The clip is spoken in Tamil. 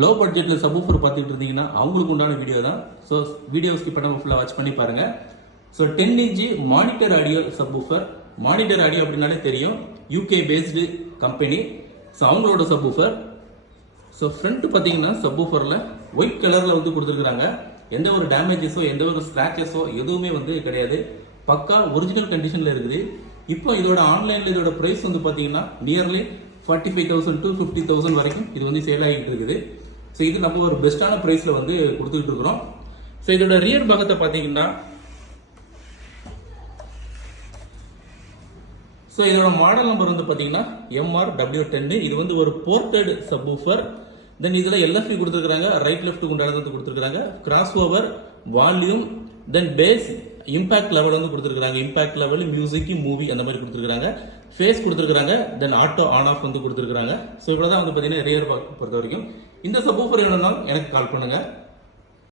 லோ பட்ஜெட்டில் சப்வூஃபர் பார்த்துட்டு இருந்தீங்கன்னா அவங்களுக்கு உண்டான வீடியோ தான். ஸோ வீடியோ ஸ்கிப் பண்ணாமல் ஃபுல்லாக வாட்ச் பண்ணி பாருங்க. So 10 inch monitor audio subwoofer. Monitor audio அப்படின்னாலே தெரியும், யூகே பேஸ்டு கம்பெனி. ஸோ அவங்களோட சப்வூஃபர். ஸோ ஃப்ரண்ட் பார்த்தீங்கன்னா சப்வூஃபரில் ஒயிட் கலரில் வந்து கொடுத்துருக்குறாங்க. எந்த ஒரு டேமேஜஸோ எந்த ஒரு ஸ்க்ராச்சஸோ எதுவுமே வந்து கிடையாது. பக்கா ஒரிஜினல் கண்டிஷனில் இருக்குது. இப்போ இதோட ஆன்லைனில் இதோட ப்ரைஸ் வந்து பார்த்தீங்கன்னா நியர்லி 45,000 to 50,000 வரைக்கும் இது வந்து சேல் ஆகிட்டு இருக்குது. ஸோ இது நம்ம ஒரு பெஸ்ட்டான ப்ரைஸில் வந்து கொடுத்துட்டு இருக்கிறோம். ஸோ இதோட ரியர் பாகத்தை பார்த்தீங்கன்னா, ஸோ இதோட மாடல் நம்பர் வந்து பார்த்தீங்கன்னா MRW10. இது வந்து ஒரு போர்ட்டட் சப்வூஃபர். தென் இதில் LFP கொடுத்துருக்காங்க, ரைட் லெஃப்ட் உண்டானது வந்து கொடுத்துருக்காங்க. கிராஸ் ஓவர், வால்யூம், தென் பேஸ், இம்பாக்ட் லெவல் வந்து கொடுத்துருக்காங்க. இம்பாக்ட் லெவல், மியூசிக், மூவி அந்த மாதிரி கொடுத்துருக்காங்க. ஃபேஸ் கொடுத்துருக்காங்க, தென் ஆட்டோ ஆன் ஆஃப் வந்து கொடுத்துருக்காங்க. ஸோ இவ்வளோ தான் வந்து பார்த்தீங்கன்னா ரியர் பாக் பொறுத்த வரைக்கும். இந்த சப்வூஃபர் வேணும்னா எனக்கு கால் பண்ணுங்க.